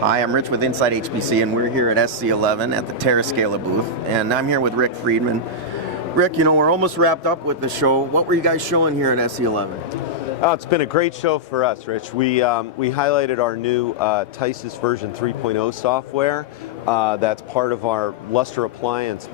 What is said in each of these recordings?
Hi, I'm Rich with Inside HPC, and we're here at SC11 at the Terascala booth, and I'm here with Rick Friedman. Rick, you know, we're almost wrapped up with the show. What were you guys showing here at SC11? Oh, it's been a great show for us, Rich. We highlighted our new TISIS version 3.0 software that's part of our Lustre appliance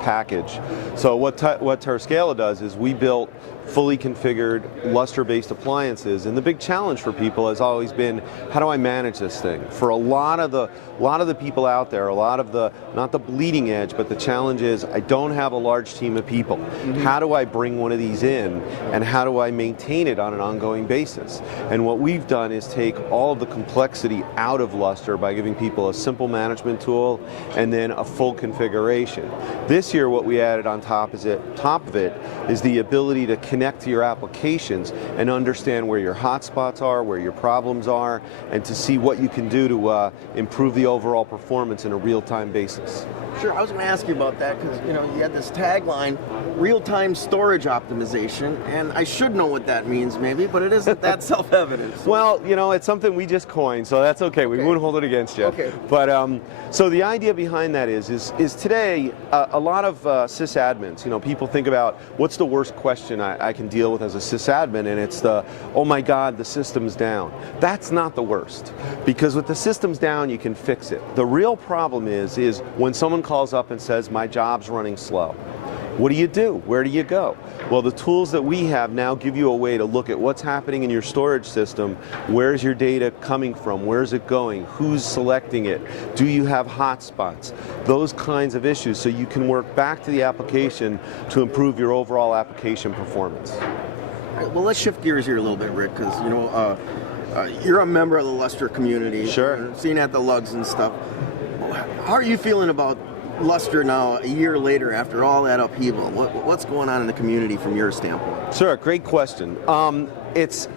package. So what Terascala does is we built fully configured Lustre-based appliances, and the big challenge for people has always been, how do I manage this thing? For a lot of the people out there, a lot of the, not the bleeding edge, but the challenge is, I don't have a large team of people. Mm-hmm. How do I bring one of these in, and how do I maintain it on an ongoing basis? And what we've done is take all of the complexity out of Lustre by giving people a simple management tool and then a full configuration. This year, what we added on top of it is the ability to connect to your applications and understand where your hotspots are, where your problems are, and to see what you can do to improve the overall performance in a real-time basis. Sure, I was going to ask you about that because, you know, you had this tagline, real-time storage optimization, and I should know what that means maybe, but it isn't that self-evident. So. Well, you know, it's something we just coined, so that's okay. We won't hold it against you. Okay. But so the idea behind that is today a lot of sysadmins, you know, people think about what's the worst question I can deal with as a sysadmin, and it's the, oh my God, the system's down. That's not the worst, because with the system's down, you can fix it. The real problem is when someone calls up and says, my job's running slow. What do you do? Where do you go? Well, the tools that we have now give you a way to look at what's happening in your storage system. Where's your data coming from? Where's it going? Who's selecting it? Do you have hotspots? Those kinds of issues, so you can work back to the application to improve your overall application performance. All right, well, let's shift gears here a little bit, Rick, because, you know, you're a member of the Lustre community. Sure. Seen at the lugs and stuff. How are you feeling about Lustre now, a year later, after all that upheaval? What's going on in the community from your standpoint? Sure, great question. It's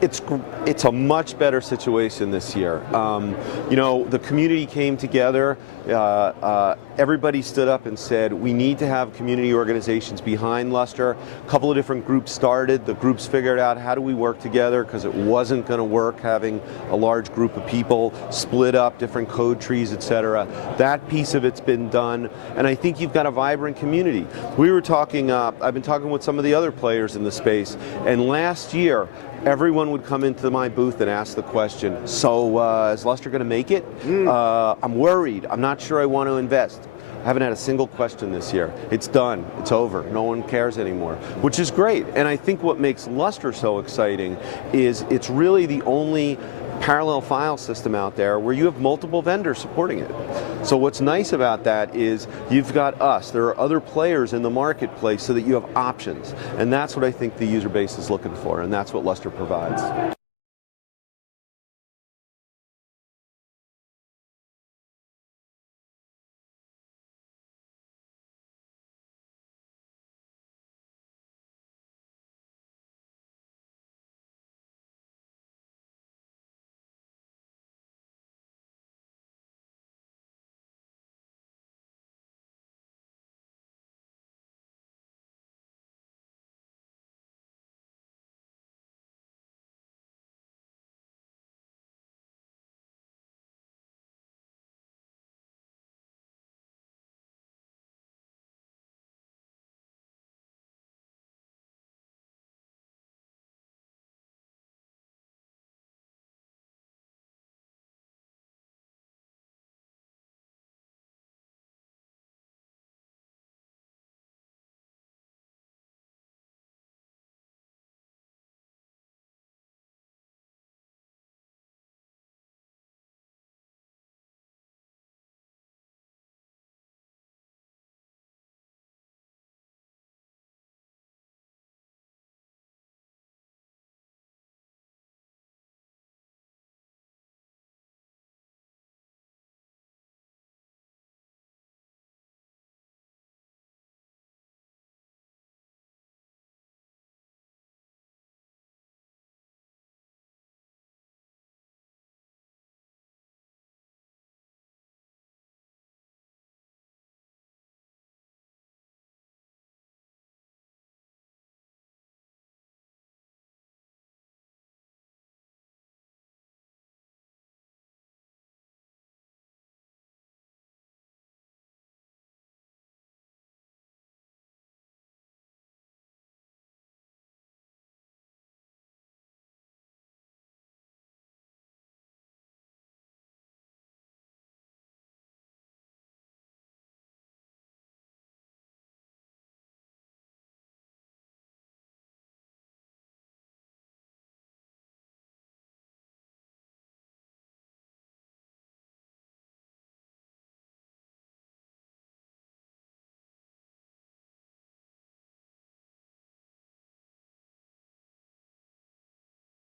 a much better situation this year. You know, the community came together. Everybody stood up and said, we need to have community organizations behind Lustre. A couple of different groups started. The groups figured out, how do we work together, because it wasn't going to work having a large group of people split up, different code trees, etc. That piece of it's been done, and I think you've got a vibrant community. We were talking, I've been talking with some of the other players in the space, and last year, everyone would come into my booth and ask the question, so is Lustre going to make it? I'm worried. I'm not sure I want to invest. I haven't had a single question this year. It's done. It's over. No one cares anymore, which is great. And I think what makes Lustre so exciting is it's really the only parallel file system out there where you have multiple vendors supporting it. So what's nice about that is you've got us. There are other players in the marketplace so that you have options. And that's what I think the user base is looking for, and that's what Lustre provides.